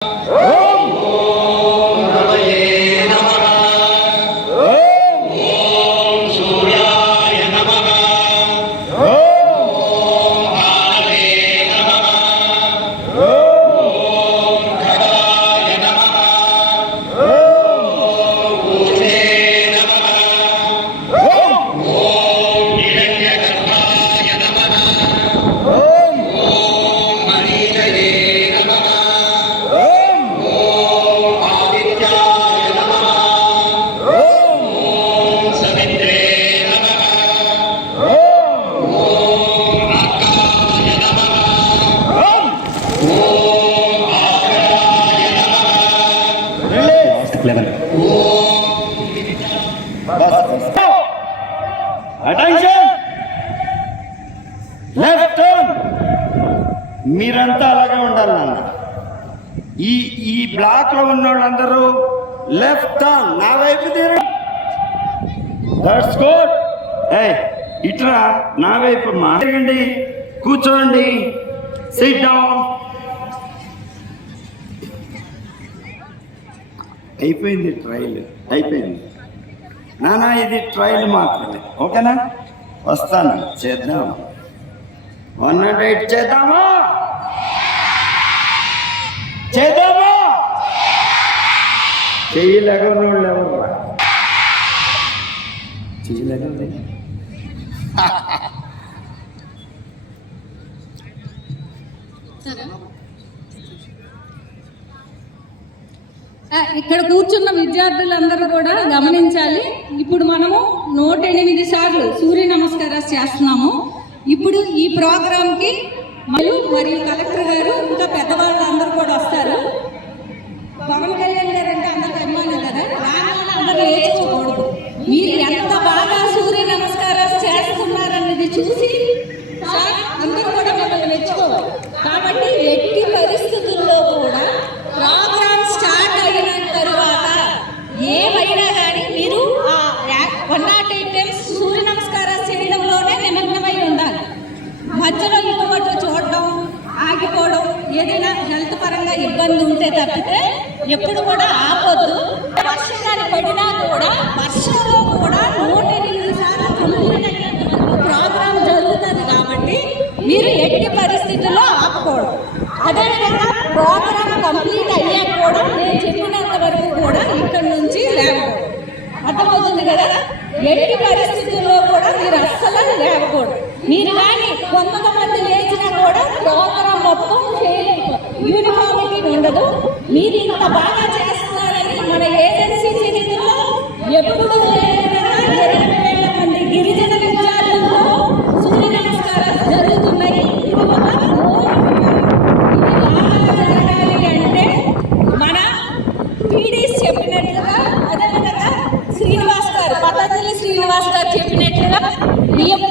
Oh! Eleven attention left మీరంతా అలాగే ఉండాలి నాన్న. ఈ ఈ బ్లాక్లో ఉన్న వాళ్ళందరూ లెఫ్ట్ టర్న్ నా వైపు తీరు. దట్స్ గుడ్ ఏ ఇట్రా నా వైపు మాట్లాడండి కూర్చోండి. సిట్ డౌన్ అయిపోయింది ట్రయల్ అయిపోయింది. నానా ఇది ట్రైల్ మాత్రమే. ఓకేనా? వస్తాను. చేద్దాం. వన్ నాట్ ఎయిట్ చేద్దామా? చేద్దామా? చెయ్యలేకపోయిన వాళ్ళు ఎవరు చెయ్యలేకపోతే ఇక్కడ కూర్చున్న విద్యార్థులందరూ కూడా గమనించాలి. ఇప్పుడు మనము నూట ఎనిమిది సార్లు సూర్య నమస్కారాలు చేస్తున్నాము. ఇప్పుడు ఈ ప్రోగ్రాంకి మరియు మరియు కలెక్టర్ గారు ఇంకా పెద్దవాళ్ళు అందరూ కూడా వస్తారు. పవన్ కళ్యాణ్ గారు అంటే అందరికి అభిమానులు కదా? రాగానే అందరూ లేచుకోకూడదు మీరు ఎంత బాగా సూర్య నమస్కారాలు చేస్తున్నారన్నది చూసి సార్ అందరూ కూడా మిమ్మల్ని మెచ్చుకోవాలి కాబట్టి ఎట్టి పరిస్థితుల్లో కూడా ప్రోగ్రామ్ స్టార్ట్ అయిన తర్వాత ఏమైనా కానీ మీరు ఆ one nought eight times Surya నమస్కారాలు చేయడంలోనే నిమగ్నమై ఉండాలి మధ్యలో ఇటువంటి చూడడం ఆగిపోవడం ఏదైనా హెల్త్ పరంగా ఇబ్బంది ఉంటే తప్పితే ఎప్పుడు కూడా ఆపొద్దు. వర్షం పడినా కూడా వర్షంలో కూడా నూట ఎనిమిది సార్లు కంప్లీట్ ప్రోగ్రామ్ జరుగుతుంది కాబట్టి మీరు ఎట్టి పరిస్థితుల్లో ఆపకూడదు. అదేవిధంగా ప్రోగ్రామ్ కంప్లీట్ అయ్యాక కూడా నేను చెప్పినంత వరకు కూడా ఇక్కడ నుంచి లేవకూడదు. అర్థమవుతుంది కదా? ఎట్టి పరిస్థితుల్లో కూడా మీరు అస్సలు లేవకూడదు. మీరు కానీ కొంతమంది లేచినా కూడా ప్రోగ్రామ్ మొత్తం ఫెయిల్ అయిపోతుంది. ఉండదు. మీరు ఇంత బాగా చేస్తున్నారని మన ఏజెన్సీ చరిత్రలో ఎప్పుడు లేని విధంగా ఇరవై వేల మంది గిరిజన విద్యార్థులతో సూర్య నమస్కారాలు జరుగుతున్నాయి. ఇది ఒక జరగాలి అంటే మన పీడీస్ చెప్పినట్లుగా అదేవిధంగా శ్రీనివాస్ గారు పతంజలి శ్రీనివాస్ గారు చెప్పినట్లుగా నియం